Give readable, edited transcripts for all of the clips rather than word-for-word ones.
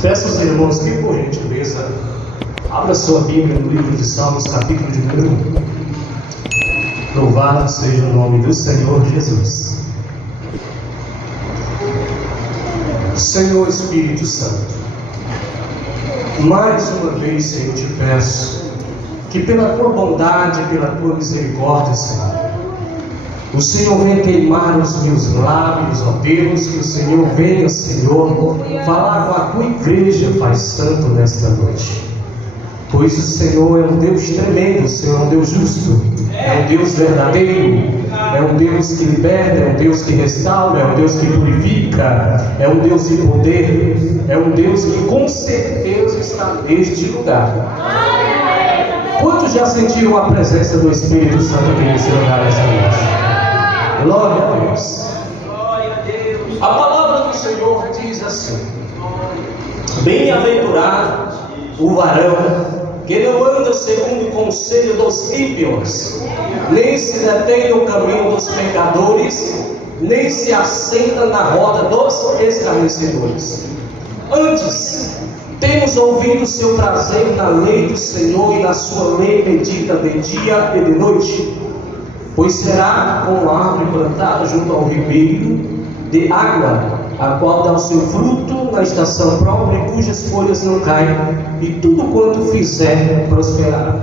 Peço aos irmãos que, por gentileza, abra sua Bíblia no livro de Salmos, capítulo de número 1. Louvado seja o nome do Senhor Jesus. Senhor Espírito Santo, mais uma vez, Senhor, te peço que pela tua bondade, pela tua misericórdia, Senhor, o Senhor venha queimar os meus lábios, ó Deus, que o Senhor venha, Senhor, falar com a tua igreja, Pai Santo, nesta noite. Pois o Senhor é um Deus tremendo, o Senhor é um Deus justo, é um Deus verdadeiro, é um Deus que liberta, é um Deus que restaura, é um Deus que purifica, é um Deus de poder, é um Deus que com certeza está neste lugar. Quantos já sentiram a presença do Espírito Santo aqui nesse lugar essa noite? Glória a Deus. A palavra do Senhor diz assim: bem-aventurado o varão que não anda segundo o conselho dos ímpios, nem se detém no caminho dos pecadores, nem se assenta na roda dos escarnecedores. Antes, temos ouvido o seu prazer na lei do Senhor, e na sua lei medita de dia e de noite. Pois será como a árvore plantada junto ao ribeiro de água, a qual dá o seu fruto na estação própria, e cujas folhas não caem, e tudo quanto fizer prosperará.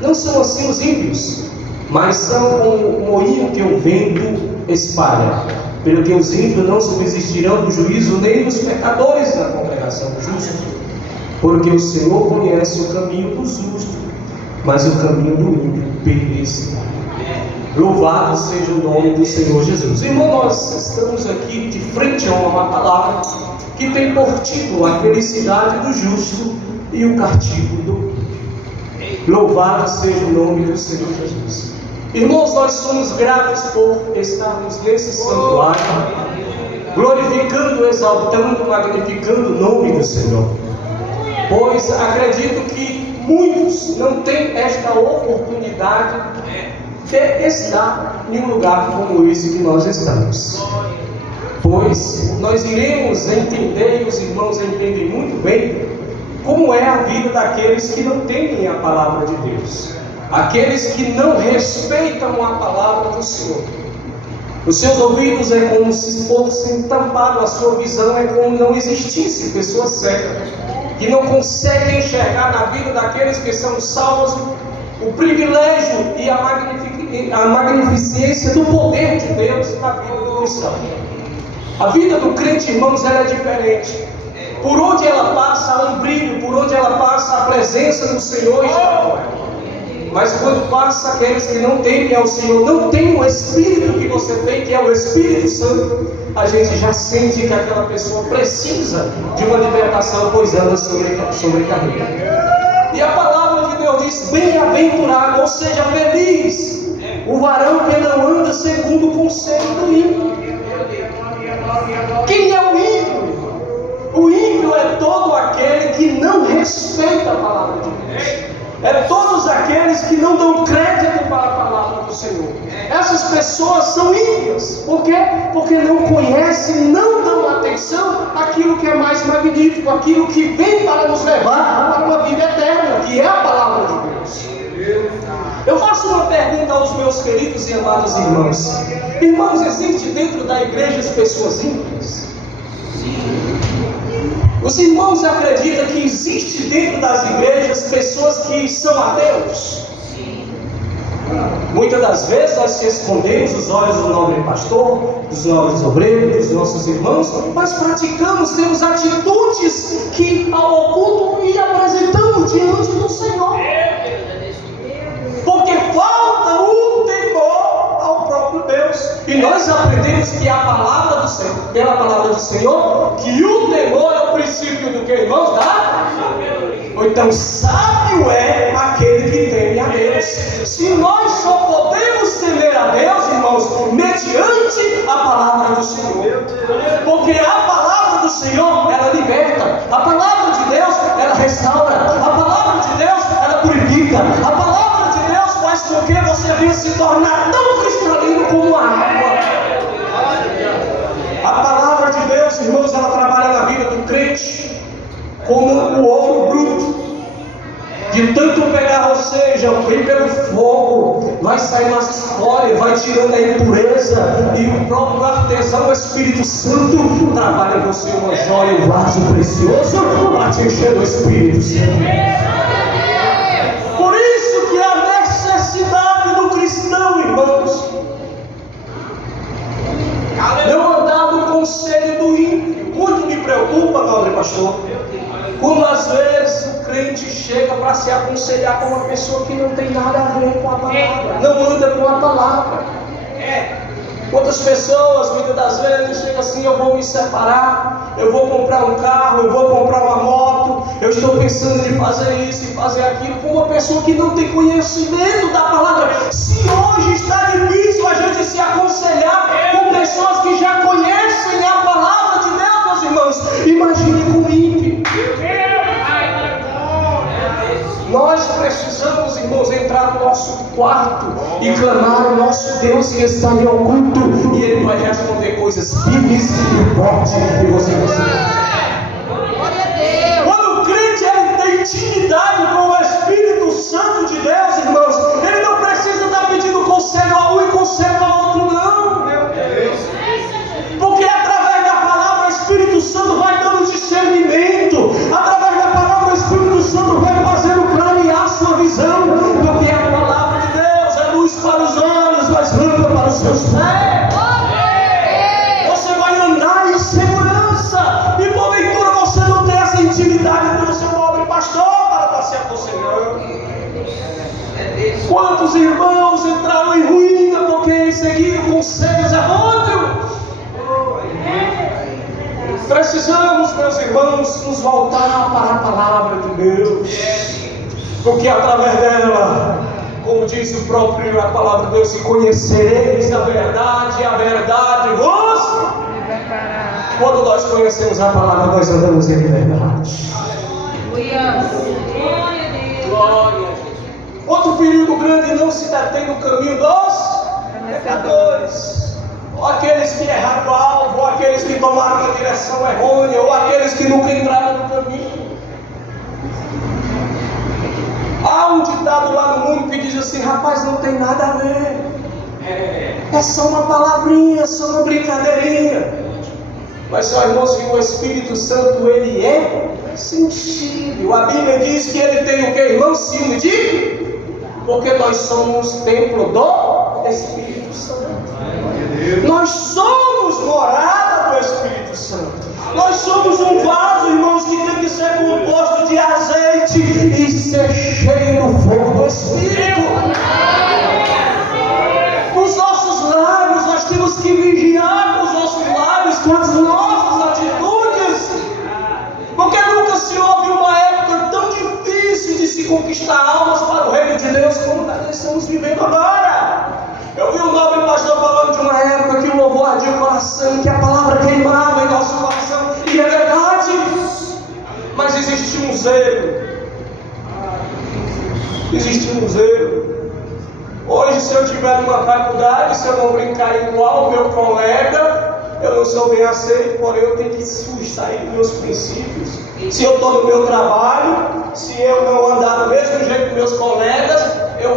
Não são assim os ímpios, mas são como o moinho que o vento espalha. Pelo que os ímpios não subsistirão no juízo, nem os pecadores na congregação do justo. Porque o Senhor conhece o caminho do justo, mas o caminho do ímpio perecerá. Louvado seja o nome do Senhor Jesus. Irmão, nós estamos aqui de frente a uma palavra que tem por título a felicidade do justo e o castigo do ímpio. Louvado seja o nome do Senhor Jesus. Irmãos, nós somos gratos por estarmos nesse santuário, glorificando, exaltando, magnificando o nome do Senhor. Pois acredito que muitos não têm esta oportunidade de estar em um lugar como esse que nós estamos. Pois nós iremos entender, e os irmãos entendem muito bem, como é a vida daqueles que não temem a palavra de Deus, aqueles que não respeitam a palavra do Senhor. Os seus ouvidos é como se fossem tampados, a sua visão é como não existisse pessoa cega, que não consegue enxergar na vida daqueles que são salvos o privilégio e a magnificência do poder de Deus na vida do cristão. A vida do crente, irmãos, ela é diferente. Por onde ela passa, há um brilho, por onde ela passa, a presença do Senhor está com ela. Mas quando passa aqueles que não temem ao Senhor, não tem o Espírito que você tem, que é o Espírito Santo, a gente já sente que aquela pessoa precisa de uma libertação, pois anda sobrecarregada. E a palavra de Deus diz: bem-aventurado, ou seja, feliz, o varão que não anda segundo o conselho do ímpio. Quem é o ímpio? O ímpio é todo aquele que não respeita a palavra de Deus. É todos aqueles que não dão crédito para a palavra do Senhor. Essas pessoas são ímpias. Por quê? Porque não conhecem, não dão atenção àquilo que é mais magnífico, aquilo que vem para nos levar para uma vida eterna, que é a palavra de Deus. Eu faço uma pergunta aos meus queridos e amados irmãos. Irmãos, existe dentro da igreja as pessoas ímpias? Os irmãos acreditam que existe dentro das igrejas pessoas que são ateus? Muitas das vezes nós escondemos os olhos do nobre pastor, dos nobres obreiros, dos nossos irmãos, mas praticamos, temos atitudes que ao oculto e apresentamos diante do Senhor. Porque falta o temor ao próprio Deus. E nós aprendemos que a palavra do Senhor, pela palavra do Senhor, que o temor é o princípio do que, irmãos? Ou então, sábio é aquele que teme a Deus. Se nós só podemos temer a Deus, irmãos, mediante a palavra do Senhor. Porque a palavra do Senhor, ela liberta. A palavra de Deus, ela restaura. A palavra de Deus, ela purifica. A palavra de Deus faz com que você venha se tornar tão cristalino como a água. A palavra de Deus, irmãos, ela trabalha na vida do crente. como o ouro bruto. De tanto pegar, ou seja, vem pelo fogo, vai sair mais fora, vai tirando a impureza, e o próprio artesão, o Espírito Santo, trabalha em você uma joia, um vaso precioso, para te encher do Espírito Santo. Por isso que a necessidade do cristão, irmãos, não andar no conselho do ímpio. Muito me preocupa, nobre pastor, quando às vezes o crente chega para se aconselhar com uma pessoa que não tem nada a ver com a palavra, não anda com a palavra. Quantas pessoas muitas das vezes chegam assim: eu vou me separar, eu vou comprar um carro, eu vou comprar uma moto, eu estou pensando em fazer isso e fazer aquilo, com uma pessoa que não tem conhecimento da palavra. Se hoje está difícil a gente se aconselhar com pessoas que já conhecem a palavra de Deus, meus irmãos, imagine com o ímpio. Nós precisamos, irmãos, entrar no nosso quarto e clamar ao nosso Deus que está em oculto, e Ele vai responder coisas firmes e fortes em você. Quando o crente tem intimidade com o Espírito Santo de Deus, irmãos, ele não precisa estar pedindo conselho a um e conselho a outro, não. Porque através da palavra o Espírito Santo vai dando discernimento, através da palavra o Espírito Santo vai fazendo clarear sua visão, porque a palavra de Deus é luz para os olhos, mas lâmpada para os seus pés. Você vai andar em segurança, e porventura você não tem essa intimidade do seu nobre pastor para estar se aconselhando. Quantos irmãos entraram em ruína porque seguiram conselhos errôneos? Precisamos, meus irmãos, nos voltar para a palavra de Deus, porque através dela, como diz o próprio a palavra de Deus, se conhecereis a verdade vos libertará. Quando nós conhecemos a palavra, nós andamos em liberdade. Glória. Outro perigo grande: não se detém no caminho dos pecadores. Ou aqueles que erraram o alvo, ou aqueles que tomaram uma direção errônea, ou aqueles que nunca entraram no caminho. Há um ditado lá no mundo que diz assim: rapaz, não tem nada a ver, é só uma palavrinha, é só uma brincadeirinha. Mas só, irmãos, que o Espírito Santo, ele é sensível. A Bíblia diz que ele tem o que, irmãos? Ciúme de? Porque nós somos templo do Espírito Santo. Nós somos morada do Espírito Santo. Nós somos um vaso, irmãos, que tem que ser composto de azeite e ser cheio do fogo do Espírito. Os nossos lábios, nós temos que vigiar com os nossos lábios, com as nossas atitudes, porque nunca se houve uma época tão difícil de se conquistar almas para o reino de Deus como nós estamos vivendo agora. Eu vi um nobre pastor falando de uma época que o louvor ardia o coração, que a palavra queimava em nosso coração, e é verdade, mas existia um zelo. Hoje, se eu tiver numa faculdade, se eu não brincar igual o meu colega, eu não sou bem aceito, porém eu tenho que sair dos meus princípios. Se eu estou no meu trabalho, se eu não andar do mesmo jeito que meus colegas, eu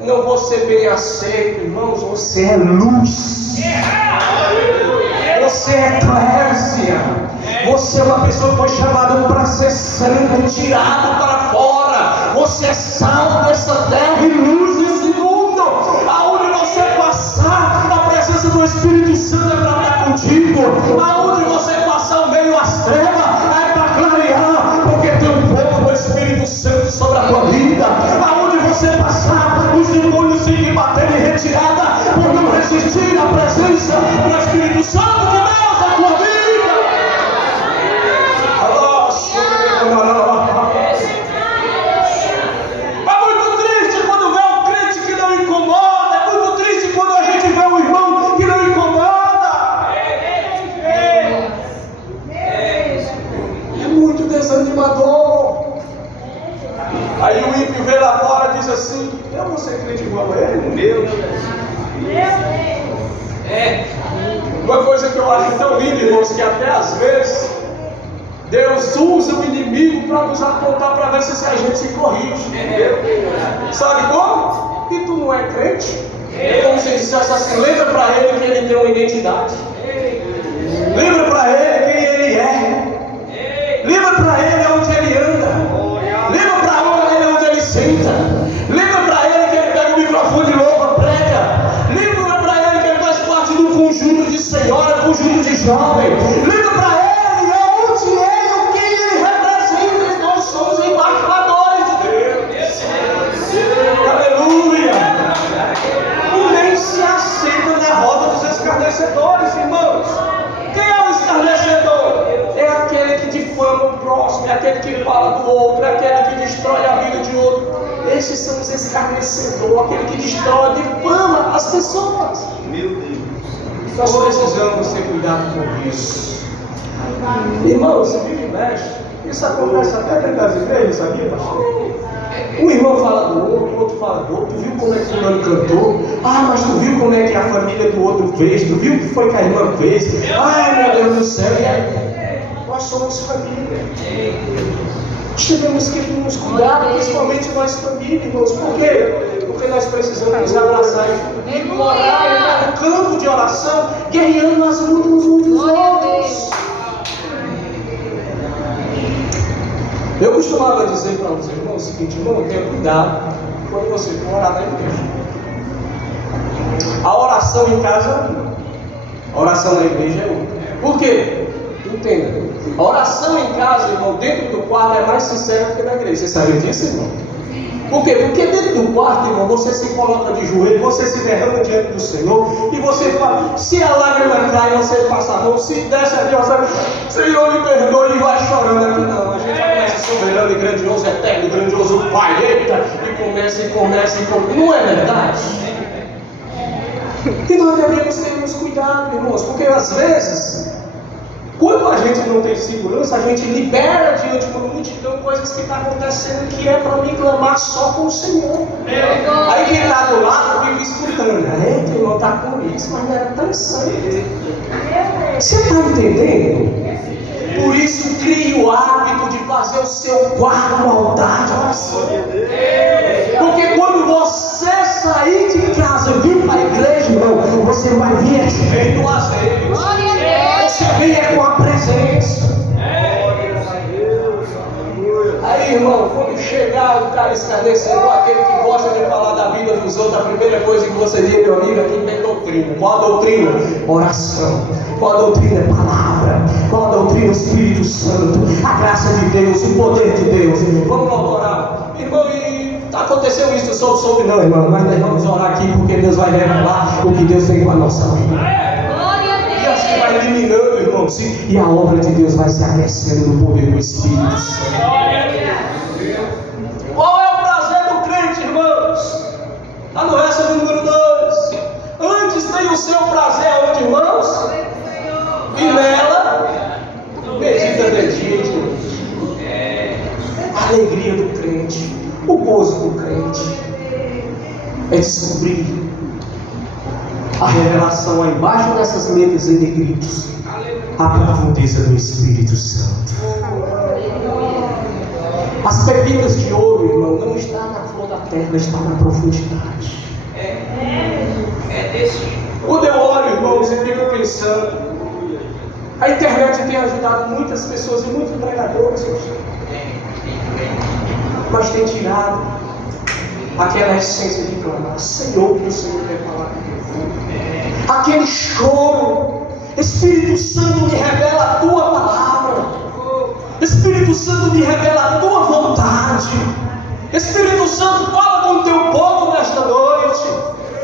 não vou ser bem aceito. Irmãos, você é luz, você é eclésia, você é uma pessoa que foi chamada para ser santo, tirado para fora. Você é sal dessa terra e luz desse mundo. Aonde você passar, a presença do Espírito Santo é para estar contigo. Aonde você passar o meio às trevas, é para clarear, porque tem um fogo do Espírito Santo sobre a tua vida. Aonde você passar, os demônios têm que bater em retirada por não resistir à presença do Espírito Santo de Deus na tua vida. É muito triste quando vê um crente que não incomoda. É muito triste quando a gente vê um irmão que não incomoda. É muito desanimador. Aí o ímpio vê lá fora e diz assim: eu vou ser crente igual a ele. Meu Deus. Uma coisa que eu acho tão linda, irmãos, que até às vezes Deus usa o inimigo para nos apontar para ver se a gente se corrige. Sabe como? E tu não é crente? Como se dissesse assim, lembra para ele que ele tem uma identidade. Lembra para ele quem ele é. Lembra para ele onde ele anda. Lembra para ele onde ele senta. Lembra para ele que ele pega o microfone e louva, prega. Lembra para ele que ele faz parte de um conjunto de senhora, conjunto de jovens. Lembra para ele onde ele, o que ele representa. Nós somos embaixadores de Deus. Aleluia. E nem se assenta na roda dos escarnecedores, irmãos. Quem é o escarnecedor? É aquele que difama o próximo, é aquele que fala do outro, é aquele que destrói a vida de outro. Esses são os escarnecedores, aquele que destrói, difama as pessoas. Meu Deus. Nós precisamos ter cuidado com isso. Irmãos, se vive e mexe, isso acontece até dentro das igrejas, sabia, pastor? Um irmão fala do outro, o outro fala do outro. Tu viu como é que o fulano cantou? Ah, mas tu viu como é que a família do outro fez? Tu viu o que foi que a irmã fez? Ai, meu Deus do céu. E aí? Nós somos família. Nós temos que nos cuidar, principalmente nós família, irmãos. Por quê? Porque nós precisamos nos abraçar e orar, no campo de oração, guerreando as lutas uns dos outros. Eu costumava dizer para os irmãos o seguinte: irmão, tenha cuidado quando você for orar na igreja. A oração em casa é uma, a oração na igreja é outra. Por quê? Entenda, a oração em casa, irmão, dentro do quarto é mais sincera do que na igreja. Você sabia disso, irmão? Por quê? Porque dentro do quarto, irmão, você se coloca de joelho, você se derrama diante do Senhor e você fala, se a lágrima cai, você passa a mão, se desce a Deus, Senhor, me perdoe, e vai chorando aqui. Não, a gente começa soberano e grandioso, eterno, grandioso Pai, eita, e começa. Não é verdade? E nós devemos ter uns cuidado, irmãos, porque às vezes, quando a gente não tem segurança, a gente libera diante de uma multidão coisas que estão acontecendo que é para mim clamar só com o Senhor. Aí quem está do lado fica escutando. Eita, irmão, está com isso, mas não era tão santo. Você está entendendo? Por isso crie o hábito de fazer o seu quarto altar de oração. Porque quando você sair de casa e vir para a igreja, irmão, você vai vir cheio do azeite. Você vem com a presença. Aí, irmão, quando chegar o cara escarnecedor, aquele que gosta de falar da vida dos outros, a primeira coisa que você diz, meu amigo, aqui tem doutrina. Qual a doutrina? Oração. Qual a doutrina? É palavra. Qual a doutrina? Espírito Santo. A graça de Deus, o poder de Deus. Vamos lá orar. Irmão, e aconteceu isso, eu soube não, irmão, mas nós vamos orar aqui porque Deus vai revelar o que Deus tem com a nossa vida. Vai eliminando, irmãos, e a obra de Deus vai se aquecendo no poder do Espírito Santo. Qual é o prazer do crente, irmãos? Está no verso número 2. Antes tem o seu prazer aonde, irmãos? E nela medita de dia e de noite. A alegria do crente, o gozo do crente é descobrir a revelação aí embaixo dessas letras em negritos, a profundeza do Espírito Santo. As pepitas de ouro, irmão, não está na flor da terra, está na profundidade. Quando eu olho, irmãos, e fico pensando, a internet tem ajudado muitas pessoas e muitos pregadores, mas tem tirado aquela essência de clamar, Senhor, o que o Senhor quer falar. Aquele choro, Espírito Santo me revela a tua palavra, Espírito Santo me revela a tua vontade, Espírito Santo fala com o teu povo nesta noite,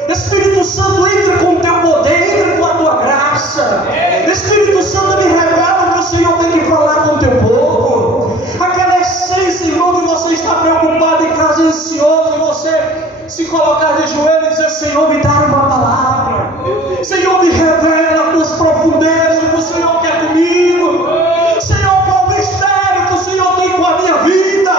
Espírito Santo entra com o teu poder, entra com a tua graça, Espírito Santo me revela o que o Senhor tem que falar com o teu povo, aquela essência, irmão, de você estar preocupado em casa, ansioso, e você se colocar de joelho e dizer, Senhor, me dá uma palavra, Senhor, me revela as tuas profundezas, o que o Senhor quer comigo, Senhor, qual o mistério que o Senhor tem com a minha vida,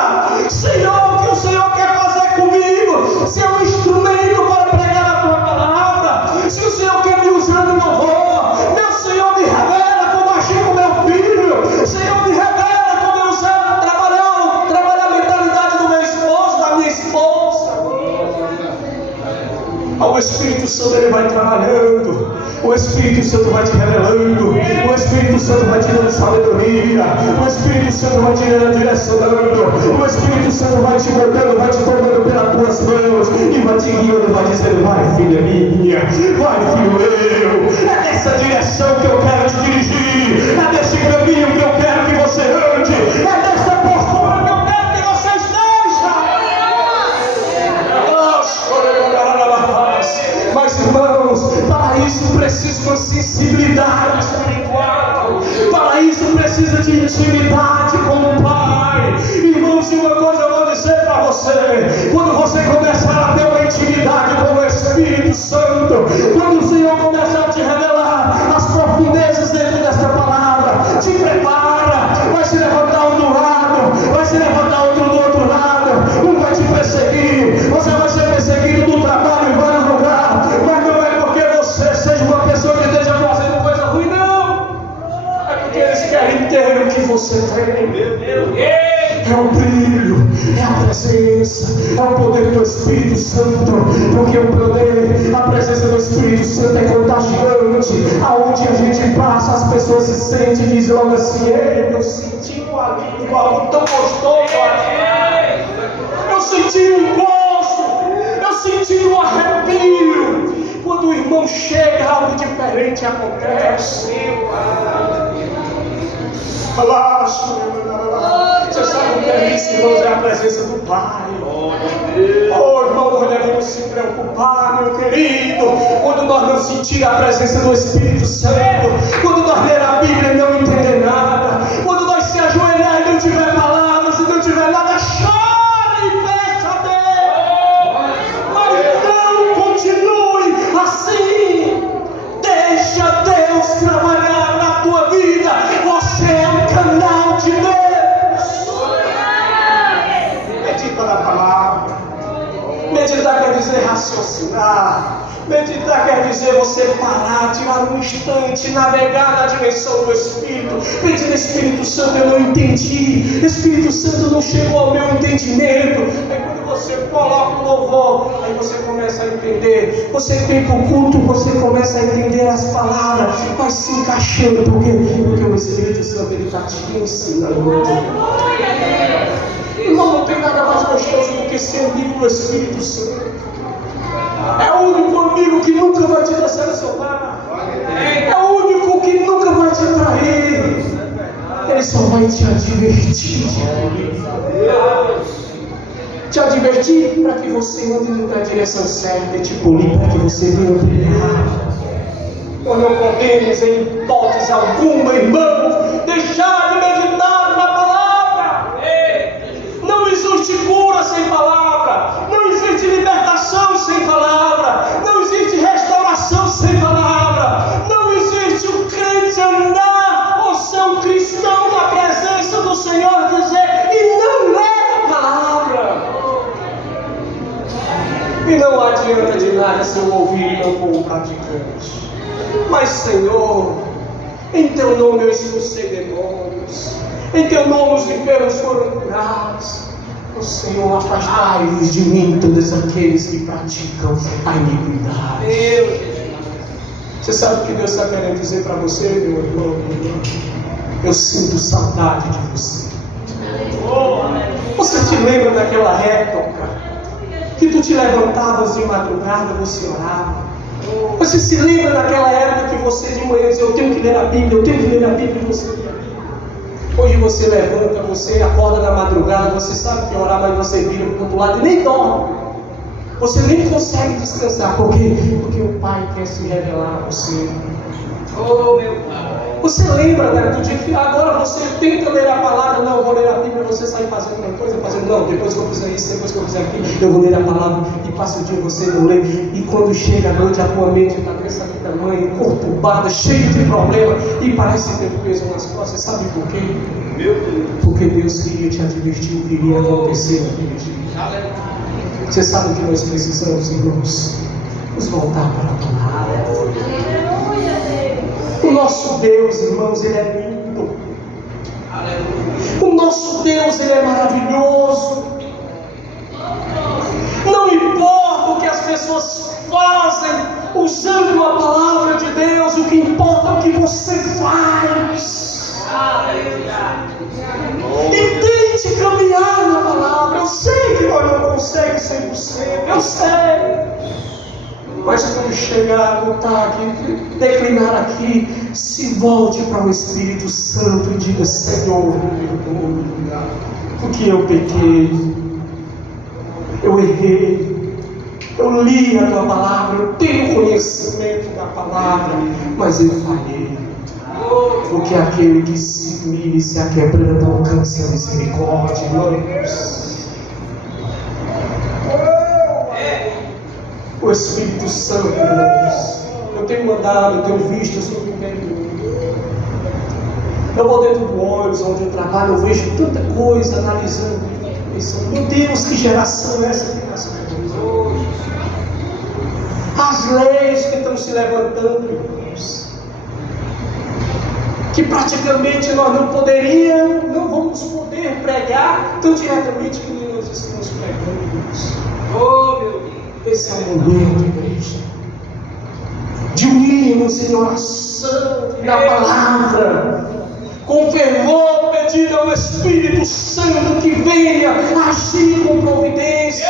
Senhor, o que o Senhor quer fazer comigo, se é um instrumento para pregar a tua palavra, se o Senhor quer me usar no louvor, meu Senhor, me revela como agir com meu filho, Senhor, me revela O Espírito Santo vai te revelando. O Espírito Santo vai te dando sabedoria. O Espírito Santo vai te dando direcionando. O Espírito Santo vai te botando, vai te tomando pelas tuas mãos e vai te guiando, vai dizendo: vai, filha minha, vai, filho meu. É nessa direção que eu quero te dirigir. É nesse caminho que eu quero que você ande. É nessa postura que eu quero que você esteja. Mas, irmãos, para isso precisa uma sensibilidade espiritual. Para isso precisa de intimidade com o Pai. Irmãos, e uma coisa eu vou dizer para você: quando você começar a ter uma intimidade com o Espírito Santo, quando o Senhor começar a te revelar as profundezas dentro desta palavra, te prepara. Vai se levantar um do lado, vai se levantar outro do outro lado. Um vai te perseguir, você vai ser perseguido no trabalho, em vários lugares. Mas não é porque você seja uma pessoa que esteja fazendo coisa ruim, não. É porque eles querem ter o que você tem. É o brilho, é a presença, é o poder do Espírito Santo. Porque o poder, a presença do Espírito Santo é contagiante. Aonde a gente passa, as pessoas se sentem e dizem logo assim: ei, eu senti um alívio, algo tão gostoso aqui. Eu senti um gozo, eu senti um arrepio. Quando o irmão chega, algo diferente acontece. Você sabe o que é isso, irmãos? É a presença do Pai. Oh, irmão, nós devemos se preocupar, meu querido, quando nós não sentir a presença do Espírito Santo, quando nós ler a Bíblia e não entender nada, quando nós se ajoelhar e não tiver palavras e não tiver nada, chore e peça a Deus. Mas não continue assim. Deixa Deus trabalhar na tua vida. Você é um canal de Deus. Medita na palavra. Meditar quer dizer raciocinar. Meditar quer dizer você parar, tirar um instante, navegar na dimensão do Espírito, pedir: Espírito Santo, eu não entendi. Espírito Santo, não chegou ao meu entendimento. Aí quando você coloca o louvor, aí você começa a entender. Você tem o culto, você começa a entender as palavras, vai se encaixando, porque o Espírito Santo ele está te ensinando. Irmão, não tem nada mais gostoso do que ser amigo do Espírito Santo. É o único amigo que nunca vai te decepcionar. É o único que nunca vai te trair. Ele só vai te advertir. Te advertir para que você ande na direção certa, e te polir para que você venha brilhar. Nós não podemos, em hipótese alguma, irmãos, deixar de meditar na palavra. Não existe cura sem palavra. Não existe libertação sem palavra. Não existe restauração sem palavra. Não existe o crente andar ou ser um cristão na presença do Senhor, dizer e não ler a palavra. E não adianta de nada se eu ouvir e não for um praticante. Mas, Senhor, em Teu nome eu expulsei demônios. Em Teu nome os enfermos foram curados. O Senhor, afastai-vos de mim todos aqueles que praticam a iniquidade. Você sabe o que Deus está querendo dizer para você, meu irmão, minha irmã? Eu sinto saudade de você. Você te lembra daquela época que tu te levantavas de madrugada, você orava? Você se lembra daquela época que você de manhã dizia: eu tenho que ler a Bíblia, eu tenho que ler a Bíblia, e você lia a Bíblia? Hoje você levanta, você acorda na madrugada, você sabe que orar, mas você vira para o outro lado e nem dorme. Você nem consegue descansar. Por quê? Porque o Pai quer se revelar a você. Oh, meu Pai. Você lembra, né, do dia que agora você tenta ler a palavra? Não, eu vou ler a Bíblia, você sai fazendo uma coisa, não, depois que eu fizer isso, depois que eu fizer aquilo, eu vou ler a palavra, e passa o dia você não lê, e quando chega a noite a tua mente está dessa tamanho, conturbada, cheia de problema, e parece ter peso nas costas. Sabe por quê? Porque Deus queria te advertir o que iria acontecer naquele dia. Você sabe o que nós precisamos, irmãos? Nos voltar para a palavra. O nosso Deus, irmãos, Ele é lindo. O nosso Deus, Ele é maravilhoso. Não importa o que as pessoas fazem, usando a palavra de Deus. O que importa é o que você faz. E tente caminhar na palavra. Eu sei que nós não conseguimos 100%, eu sei. Mas quando chegar, lutar aqui, declinar aqui, se volte para o Espírito Santo e diga: Senhor, me perdoa, porque eu pequei, eu errei, eu li a tua palavra, eu tenho conhecimento da palavra, mas eu falhei. Porque aquele que se humilha e se aquebranta alcança a misericórdia, irmãos. O Espírito Santo, irmãos, eu tenho mandado, eu tenho visto, eu sou eu vou dentro do ônibus onde eu trabalho, eu vejo tanta coisa, analisando, pensando: meu Deus, que geração é essa que nasce hoje? As leis que estão se levantando, irmãos, que praticamente nós não vamos poder pregar tão diretamente que nós estamos pregando, irmãos. Oh, meu Deus! Esse é o momento, igreja, de unirmos em oração na palavra, com fervor, pedindo ao Espírito Santo que venha agir com providência,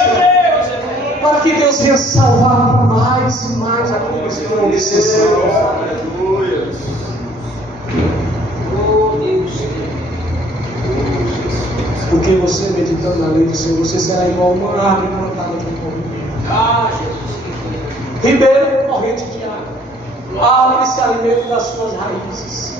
para que Deus venha salvar mais e mais aqueles que não precisam. Porque você, meditando na lei do Senhor, você será igual uma árvore plantada junto ao ribeiro. Ribeiro, corrente de água. A árvore se alimenta das suas raízes.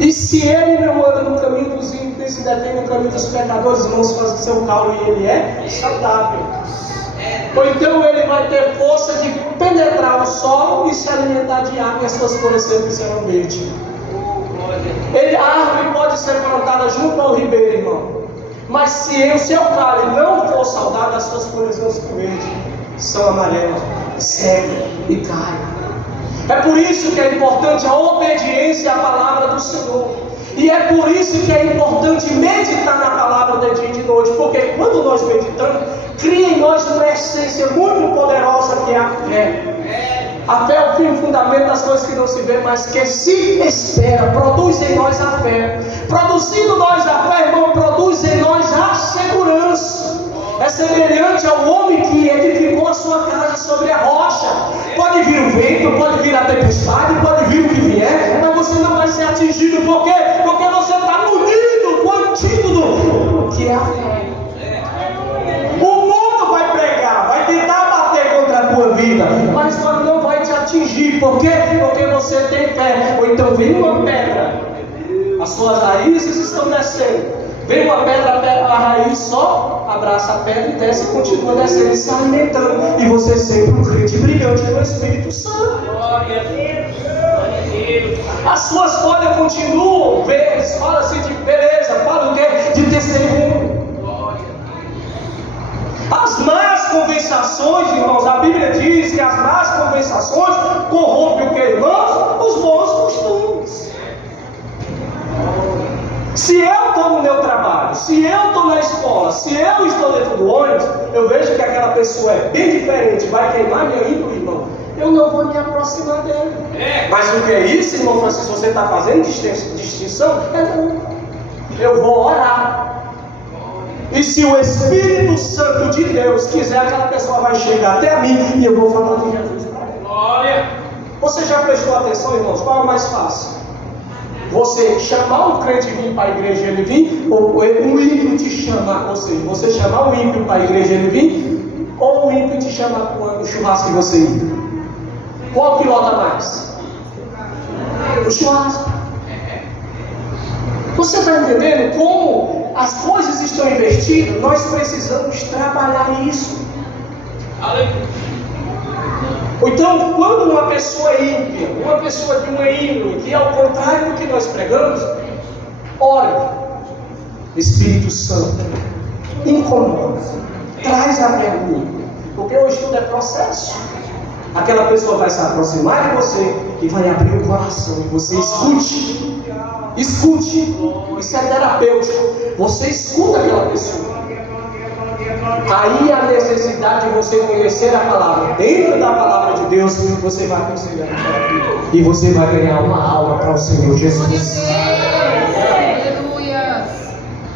E se ele não anda no caminho dos ímpios, se detém no caminho dos pecadores, irmãos, faz seu caule e ele é saudável. Ou então ele vai ter força de penetrar o solo e se alimentar de água, e as suas folhas sempre serão verdes. A árvore pode ser plantada junto ao ribeiro, irmão. Mas se o seu galho não for saudável, as suas folhas vão ficam verdes, são amarelas, secam e caem. É por isso que é importante a obediência à palavra do Senhor. E é por isso que é importante meditar na palavra de dia e de noite. Porque quando nós meditamos, cria em nós uma essência muito poderosa que é a fé. A fé é o fim fundamento das coisas que não se vê, mas que se espera. Produz em nós a fé. Produzindo nós a fé, irmão, produz em nós a segurança. É semelhante ao homem que edificou a sua casa sobre a rocha. Pode vir o vento, pode vir a tempestade, pode vir o que vier, mas você não vai ser atingido. Por quê? Porque você está unido com o antídoto, que é a fé. O mundo vai pregar, vai tentar bater contra a tua vida, mas não vai te atingir. Por quê? Porque você tem fé. Ou então vem uma pedra, as suas raízes estão descendo. Vem uma pedra, a raiz só abraça a pedra e desce e continua descendo e se alimentando. E você é sempre um crente brilhante no Espírito Santo. As suas folhas continuam verdes. Fala-se de beleza, fala o quê? De testemunho. As más conversações, irmãos, a Bíblia diz que as más conversações corrompem o que, irmãos? Os bons costumes. Se eu estou no meu trabalho, se eu estou na escola, se eu estou dentro do ônibus, eu vejo que aquela pessoa é bem diferente, vai queimar meu ídolo, irmão, eu não vou me aproximar dele. Mas o que é isso, irmão Francisco? Você está fazendo distinção? Eu vou orar. E se o Espírito Santo de Deus quiser, aquela pessoa vai chegar até mim e eu vou falar de Jesus para ele. Glória! Você já prestou atenção, irmãos? Qual é o mais fácil? Você chamar um crente vir para a igreja e ele vir, ou um ímpio te chamar, ou seja, você chamar um ímpio para a igreja e ele vir, ou um ímpio te chamar para o churrasco e você ir. Qual que lota mais? O churrasco. Você está entendendo como as coisas estão invertidas? Nós precisamos trabalhar isso. Então, quando uma pessoa é ímpia, uma pessoa de uma índole, que é ao contrário do que nós pregamos, ore. Espírito Santo, incomoda, traz a pergunta, porque o estudo é processo. Aquela pessoa vai se aproximar de você e vai abrir o coração, e você escute. Escute, isso é terapêutico. Você escuta aquela pessoa. Aí a necessidade de você conhecer a palavra. Dentro da palavra de Deus, você vai conseguir a vida. E você vai ganhar uma alma para o Senhor Jesus.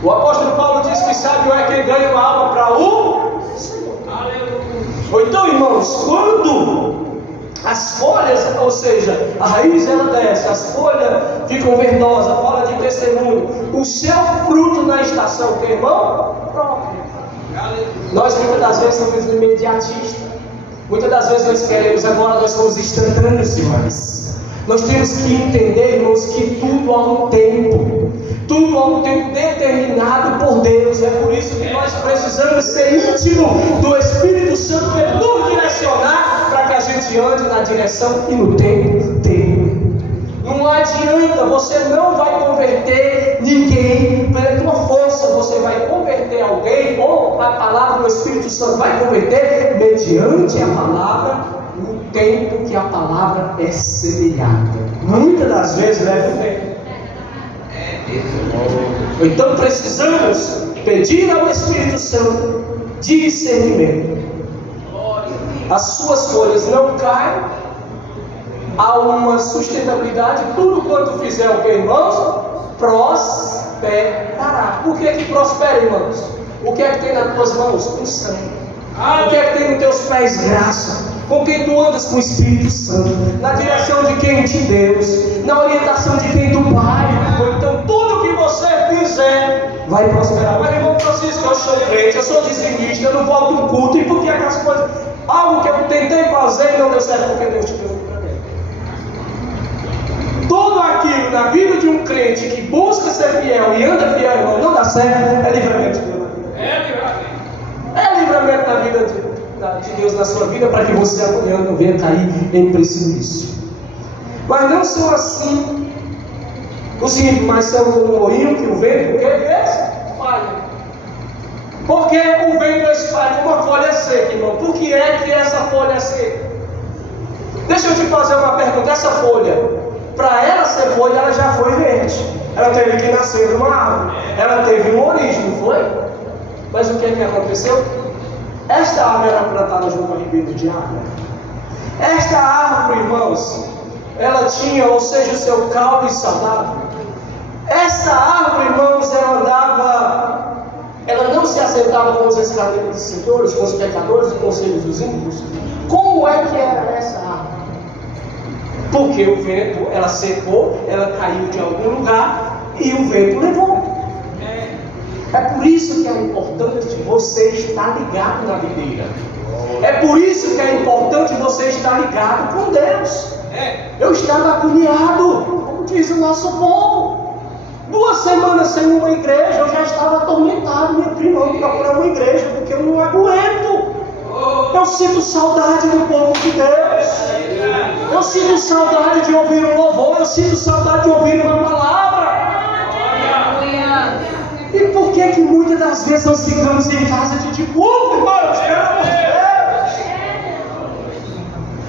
O apóstolo Paulo diz que sábio é quem ganha uma alma para o Senhor. Ou então, irmãos, quando as folhas, ou seja, a raiz ela desce, as folhas ficam verdosas, fala de testemunho, o seu fruto na estação, que irmão? Próprio. Nós muitas das vezes somos imediatistas. Muitas das vezes nós queremos, agora nós somos instantâneos demais. Nós temos que entender, irmãos, que tudo há um tempo. Tudo há um tempo determinado por Deus. É por isso que nós precisamos ser íntimos do Espírito Santo para nos direcionar, para que a gente ande na direção e no tempo dele. Não adianta, você não vai converter ninguém pela tua força, você vai converter alguém, ou a palavra do Espírito Santo vai converter mediante a palavra, no tempo que a palavra é semeada. Muitas das vezes leva um tempo. Então precisamos pedir ao Espírito Santo discernimento. As suas folhas não caem, há uma sustentabilidade. Tudo quanto fizer o que, irmãos? Prosperará. Por que prospera, irmãos? O que é que tem nas tuas mãos? O sangue. O que é que tem nos teus pés? Graça. Com quem tu andas? Com o Espírito Santo. Na direção de quem? De Deus. Na orientação de quem? Do Pai. Então tudo que você fizer vai prosperar. Mas, irmão Francisco, eu sou crente, eu sou dizimista, eu não volto no culto. E por que aquelas coisas? Algo que eu tentei fazer e não deu certo, porque Deus te deu livramento. Tudo aquilo na vida de um crente que busca ser fiel e anda fiel, irmão, não dá certo, é livramento de Deus. É livramento da vida de Deus na sua vida, para que você amanhã não venha cair em precipício. Mas não são assim os ímpios, mas são como o moinho que o vento, o que é esse? Falha. Porque o vento espalha uma folha seca, irmão. Por que é que essa folha é seca? Deixa eu te fazer uma pergunta. Essa folha, para ela ser folha, ela já foi verde. Ela teve que nascer de uma árvore. Ela teve uma origem, não foi? Mas o que é que aconteceu? Esta árvore era plantada junto ao ribeiro de água. Esta árvore, irmãos, ela tinha, ou seja, o seu caule saudável. Essa árvore, irmãos, ela não se assentava com os escarnecedores, com os pecadores e com os filhos dos ímpios. Como é que era essa árvore? Porque o vento, ela secou, ela caiu de algum lugar e o vento levou. É por isso que é importante você estar ligado na videira. É por isso que é importante você estar ligado com Deus. Eu estava agoniado, como diz o nosso povo. 2 semanas sem uma igreja, eu já estava atormentado. Minha prima, eu vou procurar uma igreja, porque eu não aguento. Eu sinto saudade do povo de Deus. Eu sinto saudade de ouvir um louvor. Eu sinto saudade de ouvir uma palavra. E por que muitas das vezes nós ficamos em casa de culto, irmãos? Pelo amor de Deus!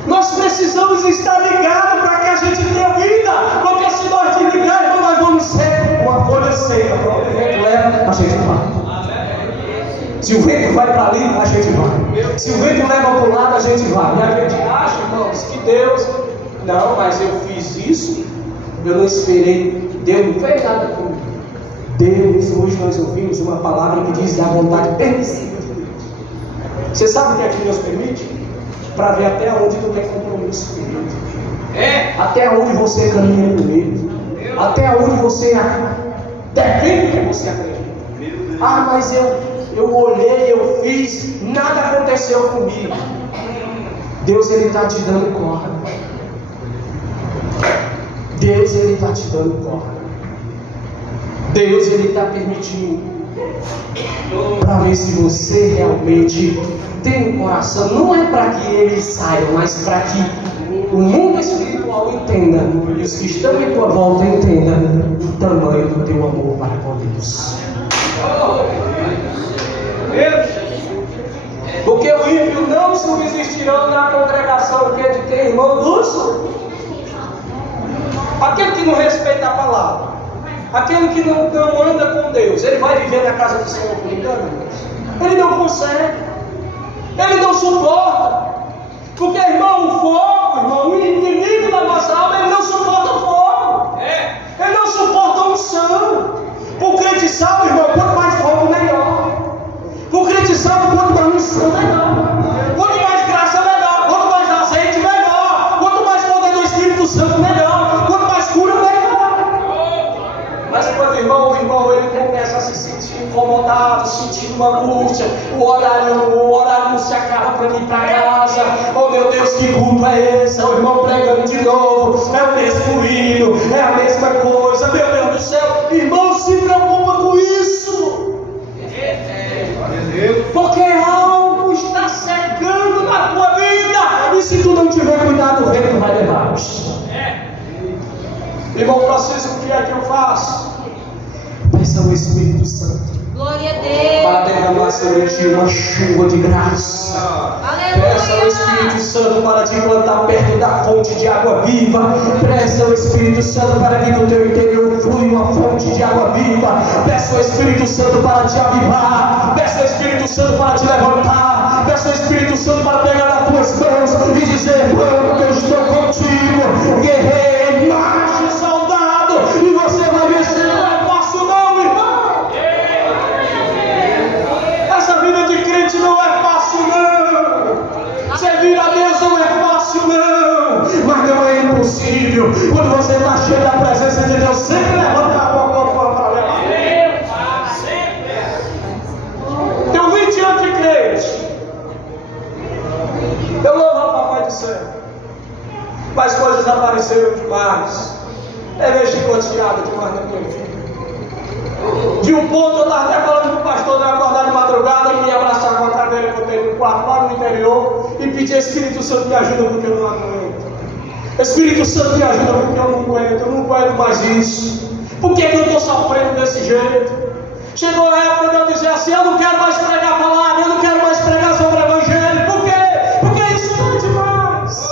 Nós precisamos estar ligados para que a gente tenha vida. Porque se nós desligarmos, nós vamos ser uma folha seca. Para onde o vento leva, a gente vai. Se o vento vai para ali, a gente vai. Se o vento leva para o lado, a gente vai. E a gente acha, irmãos, que Deus... Não, mas eu fiz isso, eu não esperei. Deus não fez nada comigo. Deus, hoje nós ouvimos uma palavra que diz da vontade permissiva de Deus. Você sabe o que é que Deus permite? Para ver até onde tu tem compromisso com Ele. Até onde você caminha com Ele. Até onde você depende que você acredita. Ah, mas eu olhei, eu fiz, nada aconteceu comigo. Deus, Ele está te dando corda. Deus, Ele está te dando corda. Deus, Ele está permitindo para ver se você realmente tem um coração. Não é para que Ele saia, mas para que o mundo espiritual entenda e os que estão em tua volta entendam o tamanho do teu amor para com Deus. Porque o ímpio não subsistirão na congregação que é de quem, irmão dos? Aquele que não respeita a palavra. Aquele que não anda com Deus, ele vai viver na casa do Senhor por engano, irmãos? Ele não consegue. Ele não suporta. Porque, irmão, o fogo, irmão, o inimigo da nossa alma, ele não suporta o fogo. Ele não suporta a unção. O crente salvo, irmão, quanto mais fogo, melhor. O crente salvo, quanto mais unção, melhor. Quanto mais graça, melhor. Quanto mais azeite, melhor. Quanto mais poder do Espírito Santo, melhor. Quanto mais cura, melhor. Mas quando o irmão, ele começa a se sentir incomodado, sentindo uma angústia, o horário não se acaba para ir para casa. Oh meu Deus, que culto é esse? O irmão pregando de novo, é o mesmo hino, é a mesma coisa, meu Deus do céu. Irmão, se preocupa com isso, porque algo está cegando na tua vida, e se tu não tiver cuidado, o vento vai levar. Irmão Francisco, o que é que eu faço? Peça ao Espírito Santo. Glória a Deus. Para derramar sobre ti uma chuva de graça. Aleluia. Peça ao Espírito Santo para te plantar perto da fonte de água viva. Peça ao Espírito Santo para que no teu interior flui uma fonte de água viva. Peça ao Espírito Santo para te avivar. Peça ao Espírito Santo para te levantar. Peça ao Espírito Santo para pegar nas tuas mãos e dizer: vamos, que eu estou contigo, guerreiro, macho, soldado. E você vai ver se não é fácil não, irmão. Essa vida de crente não é fácil não. Servir a Deus não é fácil não. Mas não é impossível. Quando você está cheio da presença de Deus, sempre levanta a boca para levar. Tenho 20 anos de crente. Eu louvo ao Papai do Céu. Mas coisas apareceram demais. É meio chicoteado demais na minha vida. De um ponto eu estava até falando com o pastor de acordar de madrugada e me abraçar com a cadeira que eu tenho no quarto lá no interior e pedir: Espírito Santo, me ajuda porque eu não aguento. Espírito Santo, me ajuda porque eu não aguento mais isso. Por que eu estou sofrendo desse jeito? Chegou a época de eu dizer assim: eu não quero mais pregar a palavra, eu não quero mais pregar sobre o Evangelho. Por quê? Porque isso não é demais.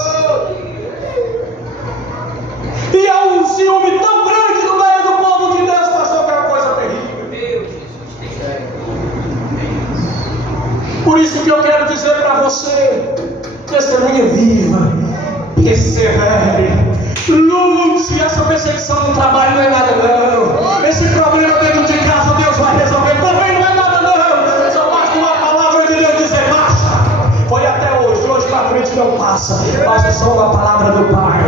E há um ciúme tão grande no meio do povo de Deus, pastor, que é uma coisa terrível. Por isso que eu quero dizer para você: testemunha viva, persevere, lute. Essa perseguição no trabalho não é nada não. Esse problema dentro de casa Deus vai resolver, também não é nada não. Só basta uma palavra de Deus dizer: marcha. Foi até hoje para frente não passa, basta só uma palavra do Pai.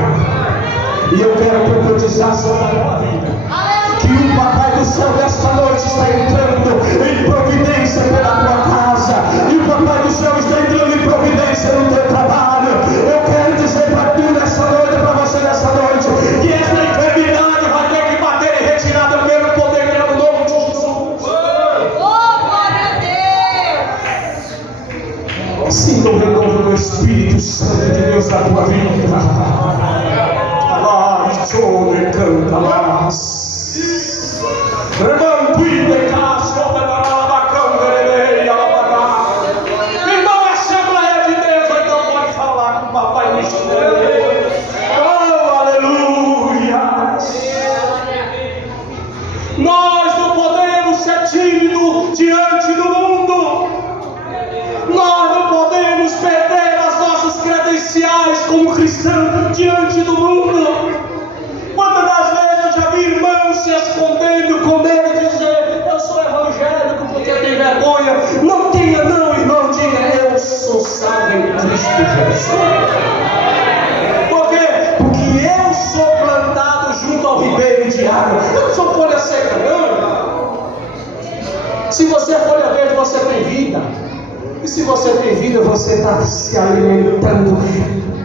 E eu quero profetizar sobre a tua vida, que o Papai do Céu nesta noite está entrando em providência pela tua casa, e o Papai do Céu está entrando em providência no teu trabalho. Eu quero dizer para tu nessa noite, para você nessa noite, que esta enfermidade vai ter que bater em retirada pelo poder que é no nome de Jesus. Oh, glória a Deus. Sinta o renovo do Espírito Santo de Deus na tua vida. Chore canta lá. Remanguide caso preparada da câmera e alabará. Irmão, a Assembleia de Deus, então pode falar com o Papai Mistério. Oh, aleluia. Nós não podemos ser tímidos diante do mundo. Nós não podemos perder as nossas credenciais como cristãos diante do mundo. Quantas das vezes eu já vi irmãos se escondendo com medo de dizer: eu sou evangélico porque tem vergonha. Não tenha não, irmão, diga: eu sou salvo em Cristo Jesus. Por quê? Porque eu sou plantado junto ao ribeiro de água. Eu não sou folha seca não, irmão. Se você é folha verde, você tem vida. E se você tem vida, você está se alimentando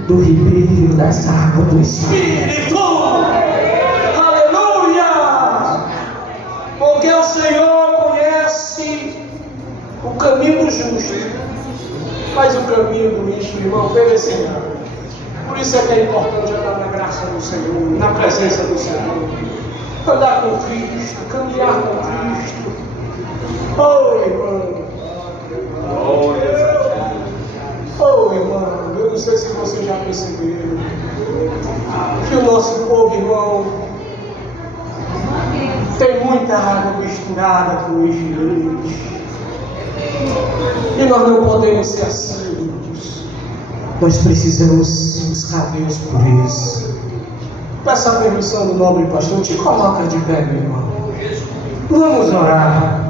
do ribeiro das águas do Espírito. Aleluia! Porque o Senhor conhece o caminho do justo, mas o caminho do ímpio, irmão, perecerá. Por isso é que é importante andar na graça do Senhor, na presença do Senhor, andar com Cristo, caminhar com Cristo. Oh, irmão! Oh, irmão, eu não sei se você já percebeu que o nosso povo, irmão, tem muita água misturada com lixo. E nós não podemos ser assim. Nós precisamos buscar Deus por isso. Peça a permissão do nobre pastor. Te coloca de pé, meu irmão. Vamos orar.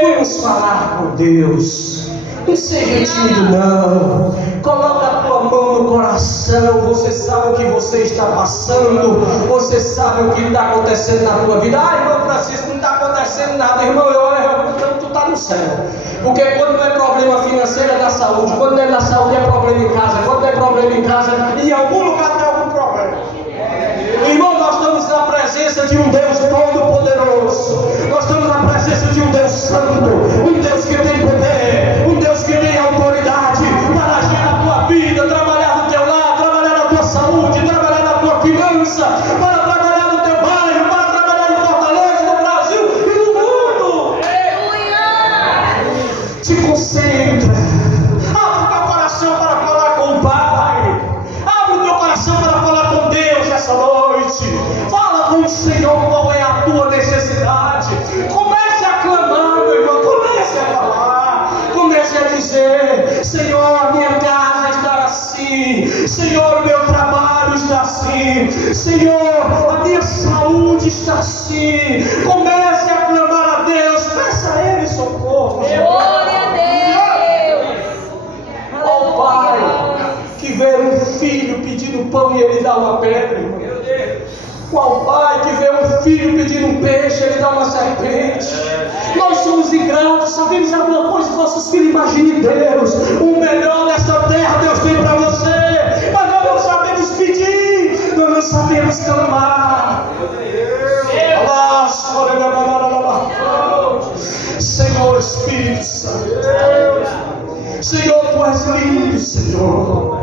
Vamos falar com Deus. Não seja tímido, não. Coloca a tua mão no coração. Você sabe o que você está passando. Você sabe o que está acontecendo na tua vida. Ah, irmão Francisco, não está acontecendo nada. Irmão, tu está no céu. Porque quando não é problema financeiro, é da saúde. Quando não é da saúde, é problema em casa. Quando não é problema em casa, em algum lugar tem algum problema. Irmão, nós estamos na presença de um Deus todo-poderoso. Nós estamos na presença de um Deus santo. Um Deus que tem poder. Um Deus que tem autoridade para agir na tua vida, trabalhar no teu lar, trabalhar na tua saúde, trabalhar na tua finança, para trabalhar no teu bairro, para trabalhar em Fortaleza, no Brasil e no mundo. Te concentra. Abre o teu coração para falar com o Pai. Abre o teu coração para falar com Deus essa noite. Fala com o Senhor qual é a tua necessidade. Comece a clamar, meu irmão. Comece a falar. Comece a dizer: Senhor, a minha casa está assim. Senhor, o meu trabalho está assim. Senhor, a minha saúde está assim. Comece a clamar a Deus. Peça a Ele socorro. Glória a Deus. Ó Pai, que vê um filho pedindo pão e ele dá uma pedra, irmão. Qual pai que vê um filho pedindo um peixe, ele dá uma serpente? Nós somos ingratos, sabemos alguma coisa dos nossos filhos. Imagine Deus, o melhor dessa terra Deus tem para você, mas nós não sabemos pedir, nós não sabemos clamar. Senhor Espírito Santo, Senhor, tu és lindo, Senhor.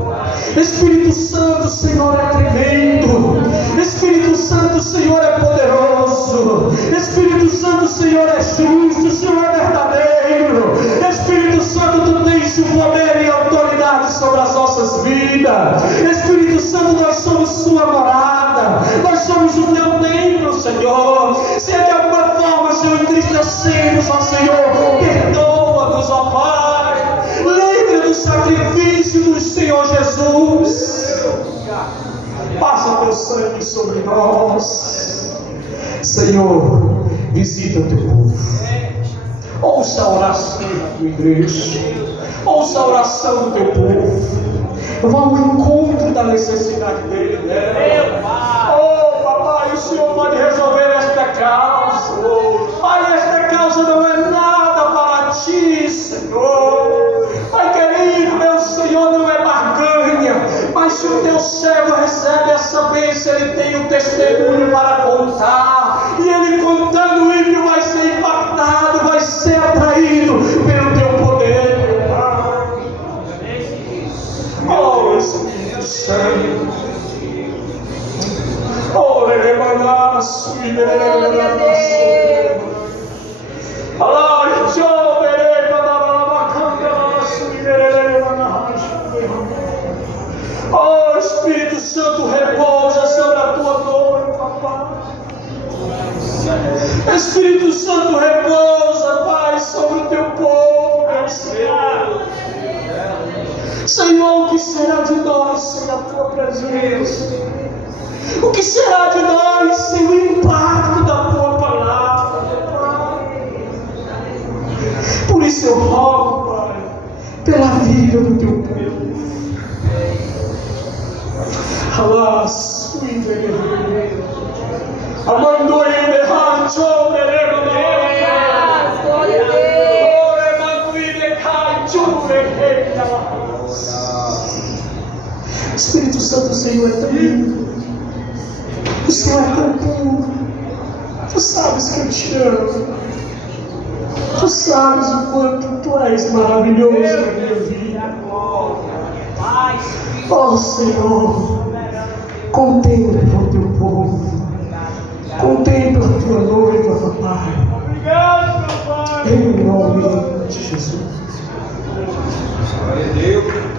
Espírito Santo, Senhor, é tremendo. Espírito Santo, Senhor, é poderoso. Espírito Santo, Senhor, é justo. Senhor, é verdadeiro. Espírito Santo, tu tens o poder e a autoridade sobre as nossas vidas. Espírito Santo, nós somos sua morada. Nós somos o teu templo, Senhor. Se de alguma forma, Senhor, entristecemos, ó Senhor, perdoa-nos, ó Pai. Lembra do sacrifício do Senhor Jesus. Passa teu sangue sobre nós. Senhor, visita o teu povo. Ouça a oração da tua igreja. Ouça a oração do teu povo. Vá ao encontro da necessidade dele. Oh, papai, o Senhor pode resolver esta causa. Pai, esta causa não é nada para ti, Senhor. Pai querido, meu Senhor, não é barganha. Mas se o teu servo recebe essa bênção, ele tem um testemunho para contar. E ele contando, o ímpio vai ser impactado, vai ser atraído pelo teu poder. Oh, Espírito Santo. Oh, Rebanaço, oh, Espírito Santo, repousa sobre a tua noiva, papai. Espírito Santo, repousa, Pai, sobre o teu povo, meu Senhor. Senhor, o que será de nós sem a tua presença? O que será de nós sem o impacto da tua palavra, Pai? Por isso eu rogo, Pai, pela vida do teu povo. Alas, o interesse. Amando ele, rancho, veremos. Glória a Deus. Espírito Santo, o Senhor é tão lindo. O Senhor é tão puro. Tu sabes que eu te amo. Tu sabes o quanto tu és maravilhoso na minha vida. Oh Senhor, contempla o teu povo. Contempla a tua noiva, papai. Em nome de Jesus. Glória a Deus.